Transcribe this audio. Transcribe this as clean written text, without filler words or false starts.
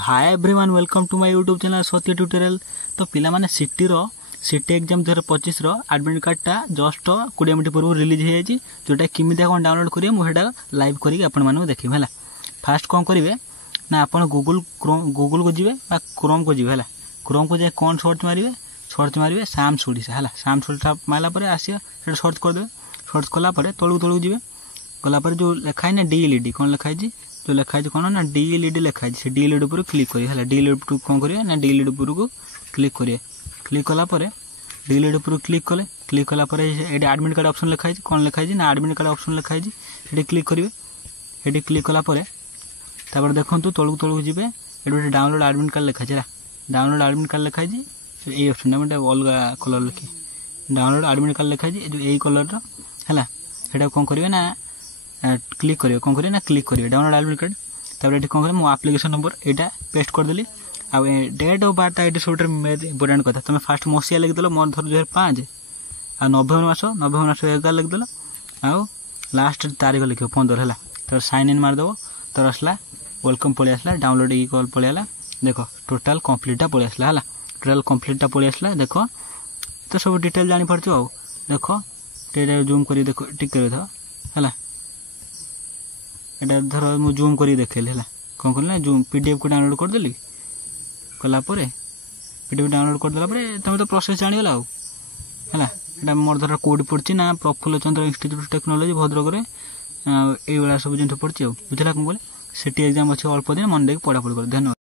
Hi everyone welcome to my YouTube channel Satya tutorial. तो पिला माने सिटी एग्जाम 2025 एडमिट कार्डटा जस्ट 20 मिनट पूर्व रिलीज हो जाए जोटा केमिति कौन डाउनलोड करेंगे मुझे लाइव करके आपको देखिए है। फास्ट कौन करेंगे ना आप गूगल को जी क्रोम को जी है। क्रोम को जाए कौन सर्च मारे साम्स ओडिशा है। साम्स ओडिशा मारापर आस सर्च करदे। सर्च कलापर तलू जी गलापर जो लिखाई ना DLED कौन लिखाई जो लिखाई कौन ना DLED लिखाई से DLED उपर क्लिक करेंगे। DLED कौन करेंगे ना DLED उपर को क्लिक करेंगे। क्लिक कलापर DLED उपर क्लिक कलापर ये एडमिट कार्ड ऑप्शन लिखाई कौन लिखाई ना एडमिट कार्ड ऑप्शन लिखाई ये क्लिक करेंगे। ये क्लिक कलापर देखो तलू जी ये डाउनलोड एडमिट कार्ड लिखाई है। डाउनलोड एडमिट कार्ड लिखाई ये ऑप्शन गोटे अलग कलर लिखी डाउनलोड एडमिट कार्ड लिखाई जो यही कलर है। कौन करेंगे ना क्लिक करेंगे कौन करेंगे ना क्लिक करेंगे डाउनलोड एडमिट कार्ड। तापर ये कौन करें मो एप्लिकेशन नंबर यहाँ पेस्ट करदेली। आ डेट ऑफ बर्थ ये सब इंपोर्टेंट कथा तुम फास्ट मसीहा लिखिदेल मोर धर 2005 आ नवेम्बर मास 11 लिखिदेल आउ लास्ट तारीख लिख 15 है। तो साइन इन मारदेव तो आसला वेलकम पलि आसला डाउनलोड ई कल पलैला। देख टोटाल कम्प्लीटा पलि आसला है। टोटाल कम्प्लीटा पलि आसला देख तो सब डिटेल जानीपार आउ देख जूम कर देख टिक है। यहाँ धर मुझे जूम कर देखली है कौन कर जूम PDF को डाउनलोड करदेली कलापर PDF डाउनलोड करदेला तुम तो प्रोसेस जानीगला है। मोर धर कोड पड़ी ना प्रफुल्ल चंद्र इंस्टीट्यूट ऑफ टेक्नोलॉजी भद्रक ये सब जिन पड़ी बुझला कौन बोले सिटी एग्जाम अच्छे अल्प दिन मन देख पढ़ापढ़ी कर। धन्यवाद।